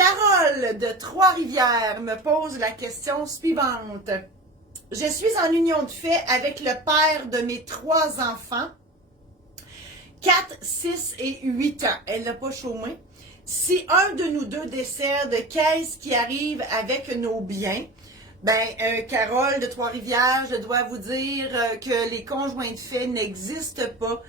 Carole de Trois-Rivières me pose la question suivante. Je suis en union de fait avec le père de mes 3 enfants, 4, 6 et 8 ans. Elle n'a pas chômé. Si un de nous deux décède, qu'est-ce qui arrive avec nos biens? Carole de Trois-Rivières, je dois vous dire que les conjoints de fait n'existent pas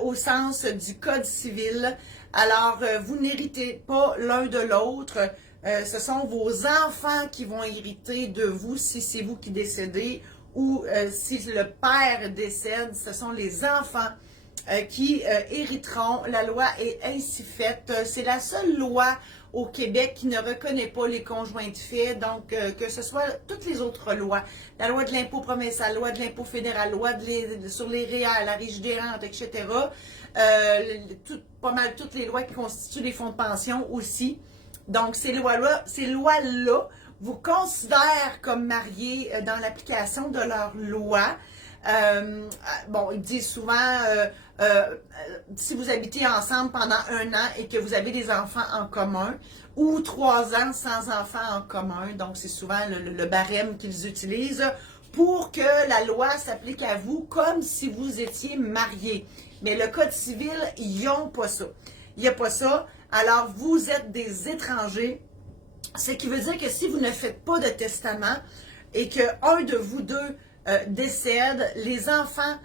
au sens du Code civil. Alors, vous n'héritez pas l'un de l'autre. Ce sont vos enfants qui vont hériter de vous si c'est vous qui décédez ou si le père décède, ce sont les enfants qui hériteront. La loi est ainsi faite. C'est la seule loi au Québec qui ne reconnaît pas les conjoints de fait, donc que ce soit toutes les autres lois, la loi de l'impôt provincial, la loi de l'impôt fédéral, loi sur les REER, la Régie des rentes, etc., pas mal toutes les lois qui constituent les fonds de pension aussi. Donc ces lois-là vous considèrent comme mariés dans l'application de leurs lois. Ils disent souvent, si vous habitez ensemble pendant 1 an et que vous avez des enfants en commun, ou 3 ans sans enfants en commun, donc c'est souvent le barème qu'ils utilisent, pour que la loi s'applique à vous comme si vous étiez mariés. Mais le Code civil, ils n'ont pas ça. Il n'y a pas ça. Alors, vous êtes des étrangers, ce qui veut dire que si vous ne faites pas de testament et qu'un de vous deux décède, les enfants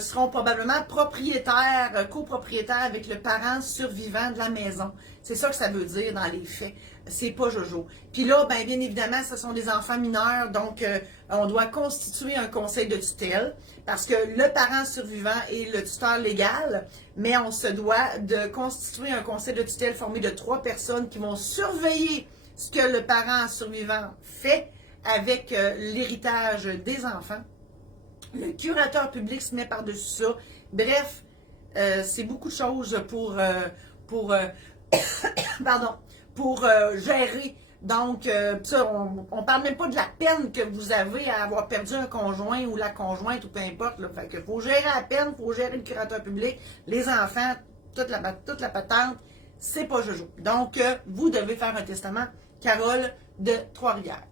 seront probablement propriétaires, copropriétaires avec le parent survivant de la maison. C'est ça que ça veut dire dans les faits. C'est pas Jojo. Puis là, bien évidemment, ce sont des enfants mineurs, donc on doit constituer un conseil de tutelle parce que le parent survivant est le tuteur légal, mais on se doit de constituer un conseil de tutelle formé de 3 personnes qui vont surveiller ce que le parent survivant fait avec l'héritage des enfants. Le curateur public se met par-dessus ça. Bref, c'est beaucoup de choses pour gérer. Donc, on parle même pas de la peine que vous avez à avoir perdu un conjoint ou la conjointe ou peu importe. Là. Fait que faut gérer la peine, il faut gérer le curateur public, les enfants, toute la patente. C'est pas Jojo. Donc, vous devez faire un testament. Carole de Trois-Rivières.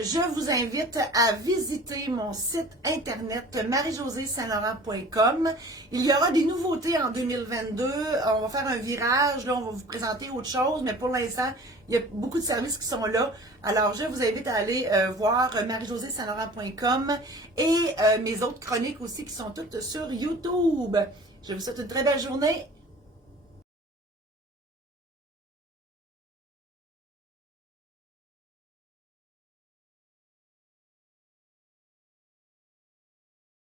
Je vous invite à visiter mon site internet marie-josée-saint-laurent.com. Il y aura des nouveautés en 2022. On va faire un virage. Là, on va vous présenter autre chose. Mais pour l'instant, il y a beaucoup de services qui sont là. Alors, je vous invite à aller voir marie-josée-saint-laurent.com et mes autres chroniques aussi qui sont toutes sur YouTube. Je vous souhaite une très belle journée.